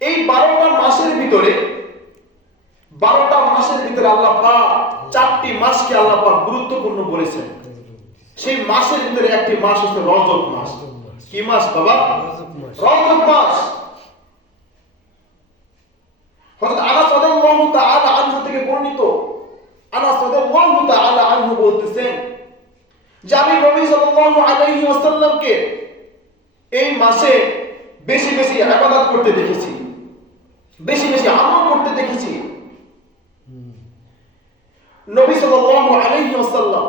এই বারোটা মাসের ভিতরে, বারোটা মাসের ভিতরে আল্লাহ চারটি মাসকে আল্লাহ গুরুত্বপূর্ণ বলেছেন। সেই মাসের ভিতরে একটি মাস হচ্ছে রজব মাস। কি মাস বাবা? রজব মাস। থেকে আমি এই মাসে বেশি বেশি করতে দেখেছি। বেশি বেশি আমল করতে দেখেছি। নবী ওয়াসাল্লাম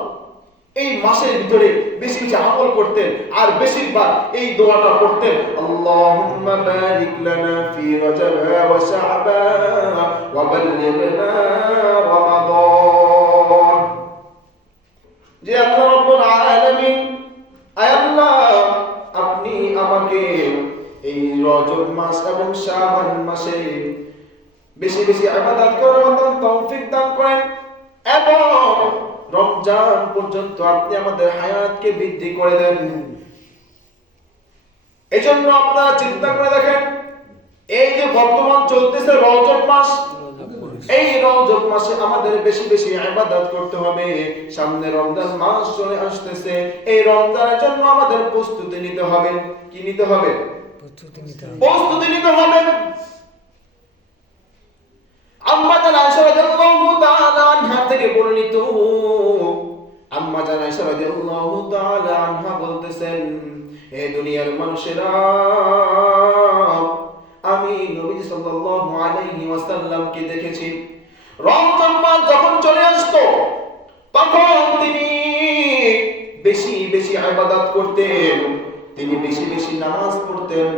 এই মাসের ভিতরে বেশি বেশি আমল করতেন আর বেশিরভাগ এই দোয়াটা পড়তেন, আল্লাহুম্মা বারিক লানা ফি ওয়া শাবান ওয়া বাল্লিগনা রজব মাস এবং শাবান মাসে বেশি বেশি ইবাদত করার মতন তৌফিক দান করেন। এবং রমজান পর্যন্ত আপনি আমাদের হায়াতকে বৃদ্ধি করে দেন। এই জন্য আপনারা চিন্তা করে দেখেন, এই যে বর্তমান চলতেছে রজব মাস, এই রজব মাসে আমাদের বেশি বেশি ইবাদত করতে হবে। সামনে রমজান মাস চলে আসতেছে, এই রমজানের জন্য আমাদের প্রস্তুতি নিতে হবে। কি নিতে হবে? প্রস্তুতি নিতে হবে। আম্মা জান আয়েশা রাদিয়াল্লাহু তাআলা আনহা থেকে বর্ণিত। আম্মা জান আয়েশা রাদিয়াল্লাহু তাআলা আনহা বলতেছেন, হে দুনিয়ার মানুষেরা, আমি নবী সাল্লাল্লাহু আলাইহি ওয়াসাল্লামকে দেখেছি। রমজান মাস যখন চলে আসতো, তখন তিনি বেশি বেশি ইবাদত করতেন। তিনি বেশি বেশি নামাজ পড়তেন,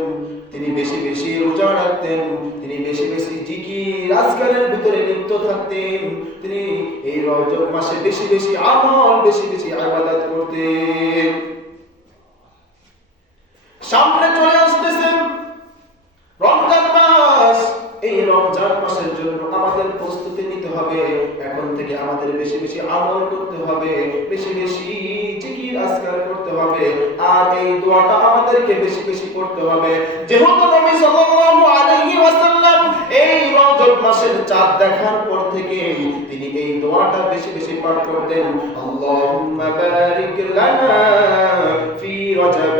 তিনি বেশি বেশি রোজা রাখতেন, তিনি বেশি বেশি জিকির, আজকালের ভিতরে লিপ্ত থাকতেন, তিনি এই রজব মাসে বেশি বেশি আমল, বেশি বেশি ইবাদত করতেন। সামনে চলে আসতেছে রমজান মাস। এই রমজান মাসের জন্য আমাদের প্রস্তুতি নিতে হবে। এখন থেকে আমাদের বেশি বেশি আমল করতে হবে, বেশি বেশি হবে। আর এই দোয়াটা আমাদেরকে বেশি বেশি করতে হবে। যেহেতু নবী সাল্লাল্লাহু আলাইহি ওয়াসাল্লাম এই রজব মাসের চাঁদ দেখার পর থেকে তিনি এই দোয়াটা বেশি বেশি পাঠ করতেন। আল্লাহুম্মা বারিক লানা ফি রজব